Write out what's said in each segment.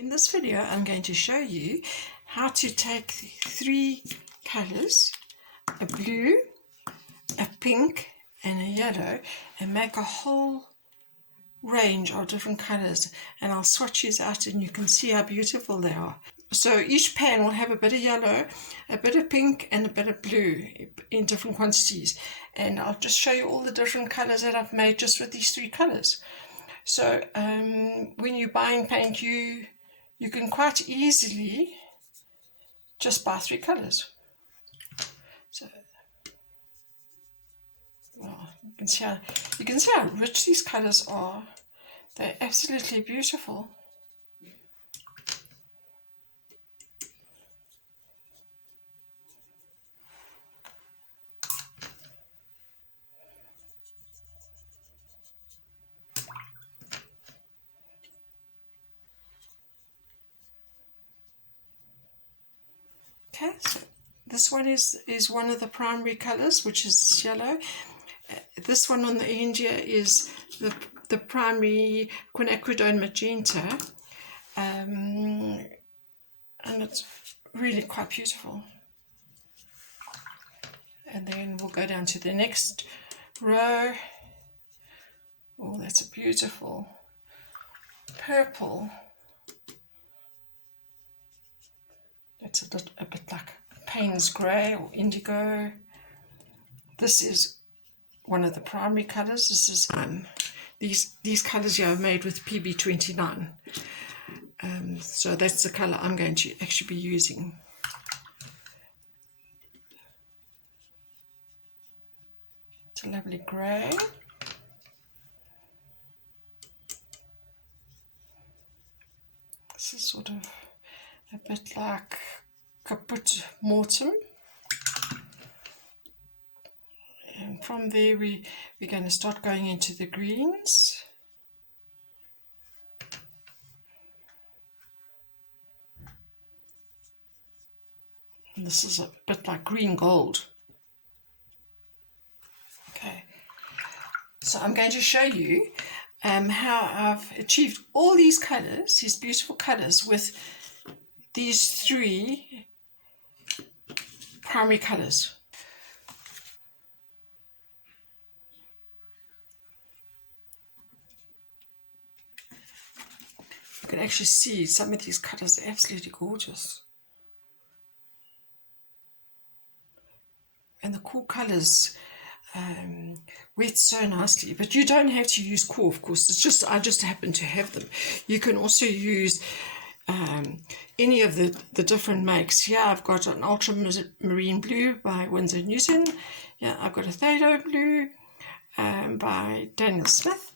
In this video I'm going to show you how to take three colours, a blue, a pink and a yellow, and make a whole range of different colours, and I'll swatch these out and you can see how beautiful they are. So each pan will have a bit of yellow, a bit of pink and a bit of blue in different quantities, and I'll just show you all the different colours that I've made just with these three colours. So when you're buying paint, you can quite easily just buy three colours. So well, you can see how rich these colours are. They're absolutely beautiful. Okay, so this one is one of the primary colours, which is yellow. This one on the end here is the primary quinacridone magenta, and it's really quite beautiful. And then we'll go down to the next row. Oh, that's a beautiful purple. It's a bit like Payne's grey or indigo. This is one of the primary colours. This is these colours here are made with PB29. So that's the colour I'm going to actually be using. It's a lovely grey. This is sort of a bit like Caput Mortem. And from there we're going to start going into the greens. And this is a bit like green gold. Okay, so I'm going to show you how I've achieved all these colours, these beautiful colours, with these three primary colours. You can actually see some of these colours are absolutely gorgeous. And the cool colours wet so nicely, but you don't have to use cool, of course. It's just I just happen to have them. You can also use any of the different makes. Here I've got an ultramarine blue by Winsor Newton. Yeah, I've got a Thado blue by Daniel Smith.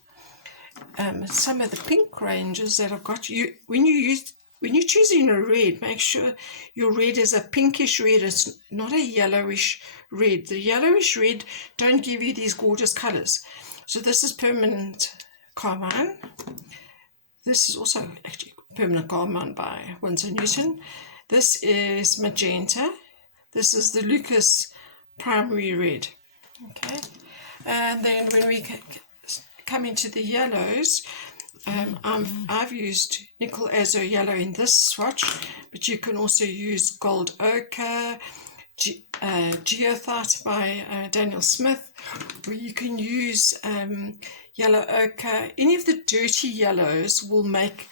Some of the pink ranges that I've got. When you're choosing a red, make sure your red is a pinkish red. It's not a yellowish red. The yellowish red don't give you these gorgeous colours. So this is permanent carmine. This is also actually permanent carmine by Winsor Newton. This is magenta. This is the Lucas primary red. Okay, and then when we come into the yellows, I've used nickel azo yellow in this swatch, but you can also use gold ochre, geothite by Daniel Smith, or you can use yellow ochre. Any of the dirty yellows will make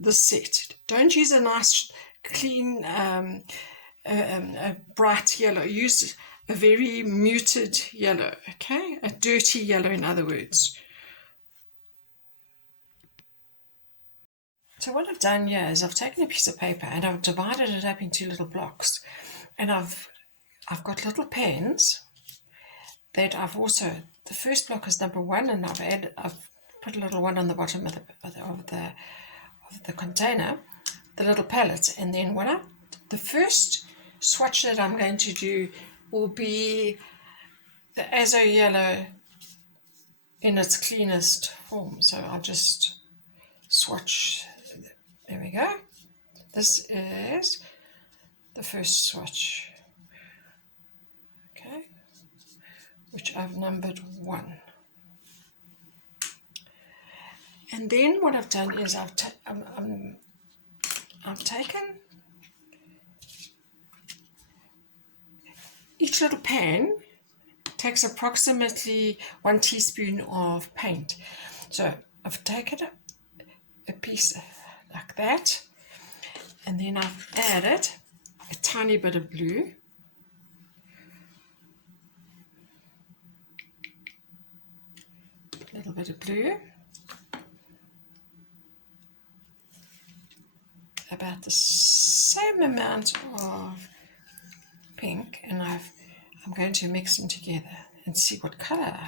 the set. Don't use a nice clean a bright yellow. Use a very muted yellow, okay, a dirty yellow in other words. So what I've done here is I've taken a piece of paper and I've divided it up into little blocks, and I've got little pens that I've also, the first block is number 1, and I've put a little one on the bottom of the container, the little pallets, and then the first swatch that I'm going to do will be the azo yellow in its cleanest form. So I'll just swatch. There we go. This is the first swatch, okay, which I've numbered 1. And then what I've done is I'm I've taken. Each little pan takes approximately 1 teaspoon of paint. So I've taken a piece like that, and then I've added a tiny bit of blue, a little bit of blue, about the same amount of pink, and I'm going to mix them together and see what color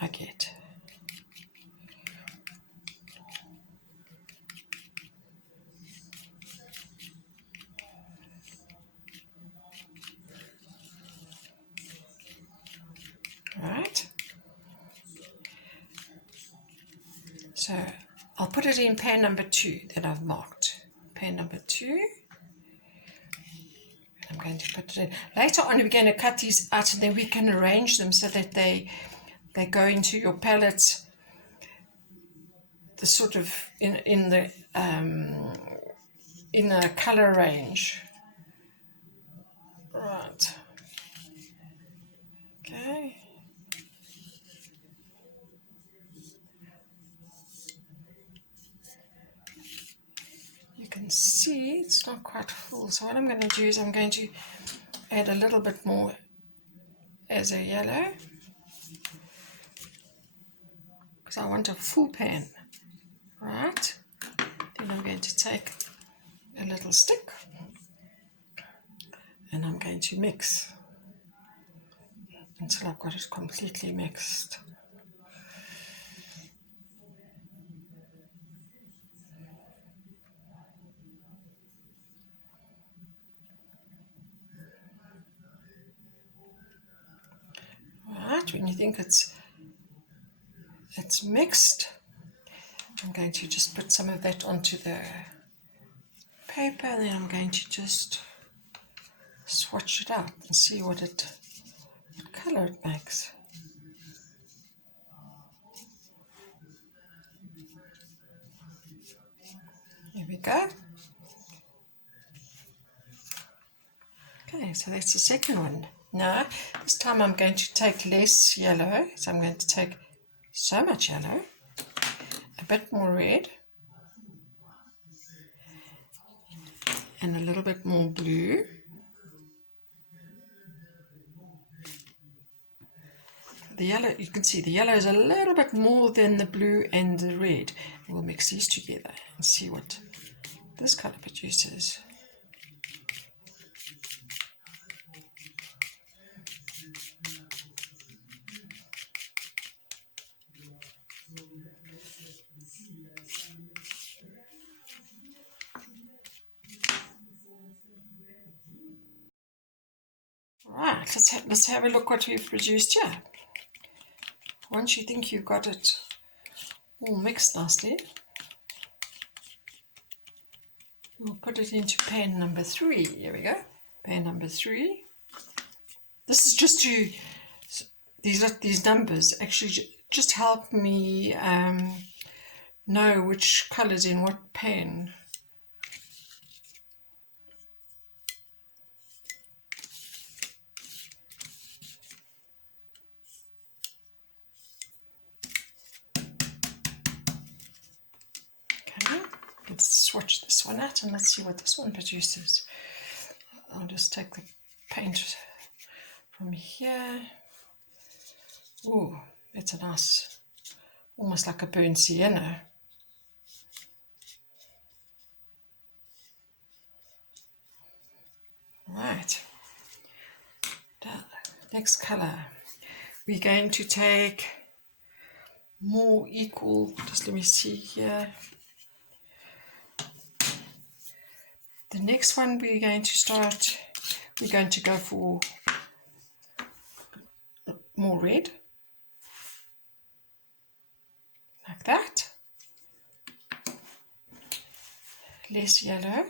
I get. Right, so I'll put it in pan number 2 that I've marked. Pan number 2. I'm going to put it in. Later on we're going to cut these out, and then we can arrange them so that they go into your palette, the sort of in the color range. Right. Okay. You can see it's not quite full. So what I'm going to do is I'm going to add a little bit more as a yellow, because I want a full pan. Right. Then I'm going to take a little stick and I'm going to mix until I've got it completely mixed. Right, when you think it's mixed, I'm going to just put some of that onto the paper, and then I'm going to just swatch it out and see what color it makes. Here we go. Okay, so that's the second one. Now, this time I'm going to take less yellow, so I'm going to take so much yellow, a bit more red, and a little bit more blue. The yellow, you can see the yellow is a little bit more than the blue and the red. We'll mix these together and see what this color produces. Right, let's have a look what we've produced here. Once you think you've got it all mixed nicely, we'll put it into pan number 3. Here we go, pan number 3. This is just to, these numbers actually just help me know which colours in what pan. Okay, let's swatch this one out and let's see what this one produces. I'll just take the paint from here. Ooh, it's a nice, almost like a burnt sienna. Right, the next colour, we're going to take more equal, just let me see here. The next one we're going to go for more red, like that, less yellow,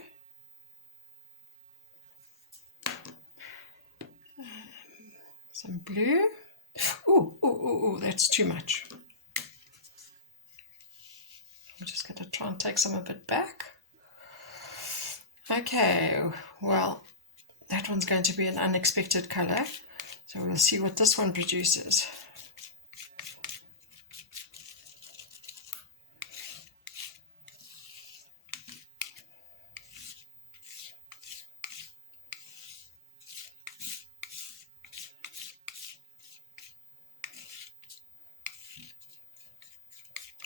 some blue. Ooh, that's too much. I'm just going to try and take some of it back. Okay, well, that one's going to be an unexpected colour. So we'll see what this one produces.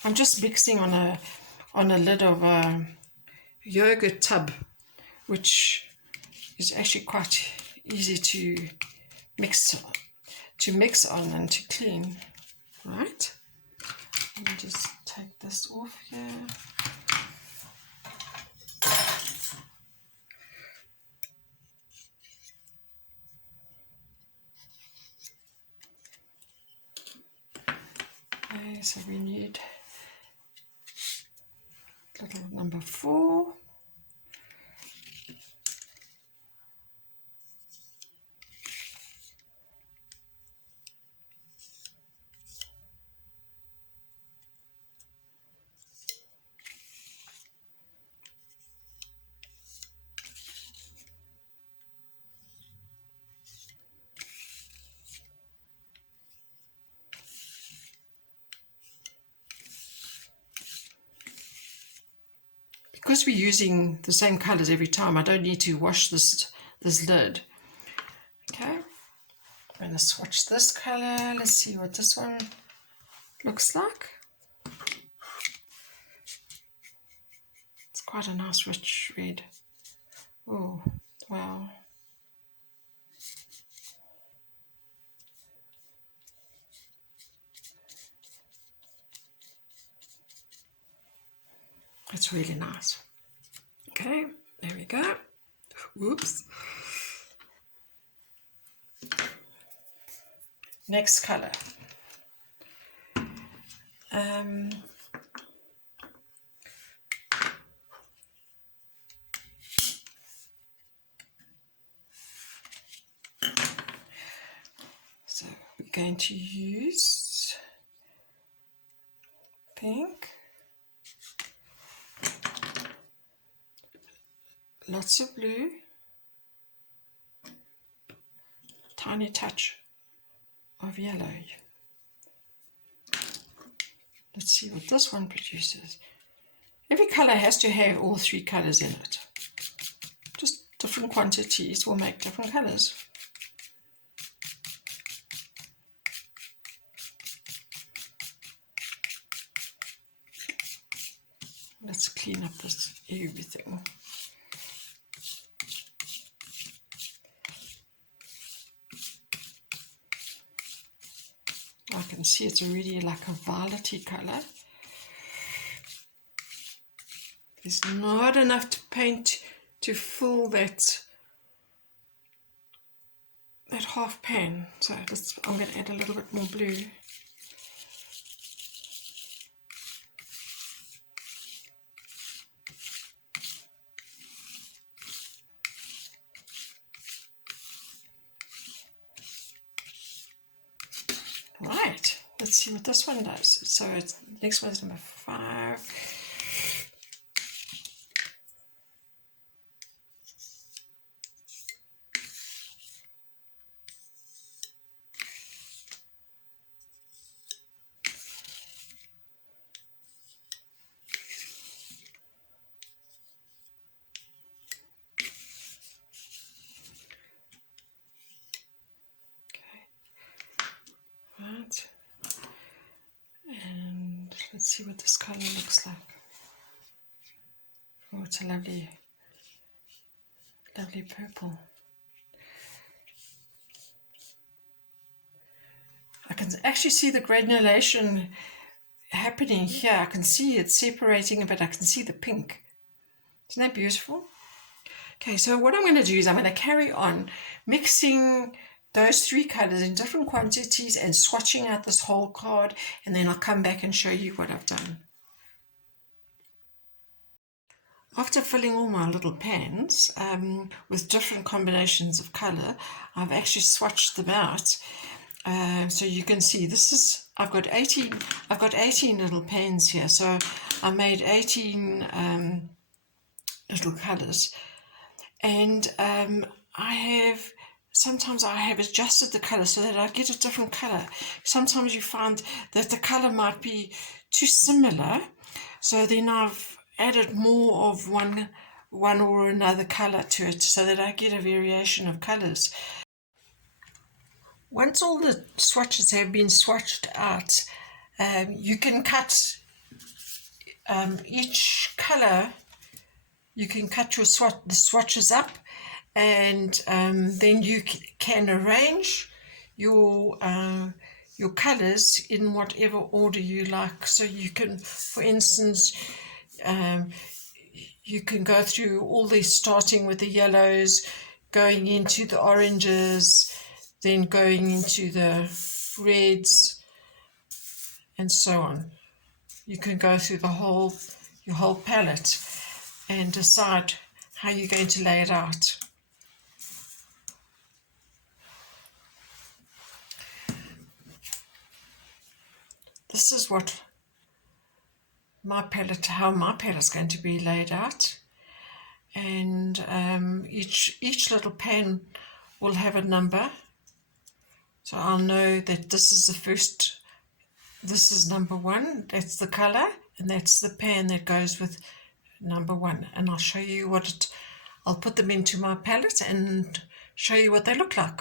I'm just mixing on a lid of a yogurt tub, which is actually quite easy to mix on and to clean. Right? Let me just take this off here. Okay, so we need little number 4. Because we're using the same colours every time, I don't need to wash this lid. Okay, I'm going to swatch this colour. Let's see what this one looks like. It's quite a nice rich red. Oh, wow. It's really nice. Okay, there we go. Whoops. Next colour. So we're going to use pink. Lots of blue. Tiny touch of yellow. Let's see what this one produces. Every colour has to have all 3 colours in it. Just different quantities will make different colours. Let's clean up this everything. I can see it's already like a violety colour. There's not enough to paint to fill that half pan. So I'm going to add a little bit more blue. Right, let's see what this one does. So next one is number 5. Right, and let's see what this colour looks like. Oh, it's a lovely, lovely purple. I can actually see the granulation happening here. I can see it separating, but I can see the pink. Isn't that beautiful? Okay, so what I'm going to do is I'm going to carry on mixing those 3 colours in different quantities and swatching out this whole card, and then I'll come back and show you what I've done. After filling all my little pans with different combinations of colour, I've actually swatched them out. So you can see I've got 18 little pans here, so I made 18 little colours. and sometimes I have adjusted the colour so that I get a different colour. Sometimes you find that the colour might be too similar, so then I've added more of one or another colour to it so that I get a variation of colours. Once all the swatches have been swatched out, you can cut each colour. You can cut the swatches up, and then you can arrange your colours in whatever order you like. So you can, for instance, you can go through all these, starting with the yellows, going into the oranges, then going into the reds, and so on. You can go through your whole palette and decide how you're going to lay it out. This is how my palette's going to be laid out, and each little pan will have a number, so I'll know that this is number 1, that's the colour, and that's the pan that goes with number 1, and I'll show you I'll put them into my palette and show you what they look like.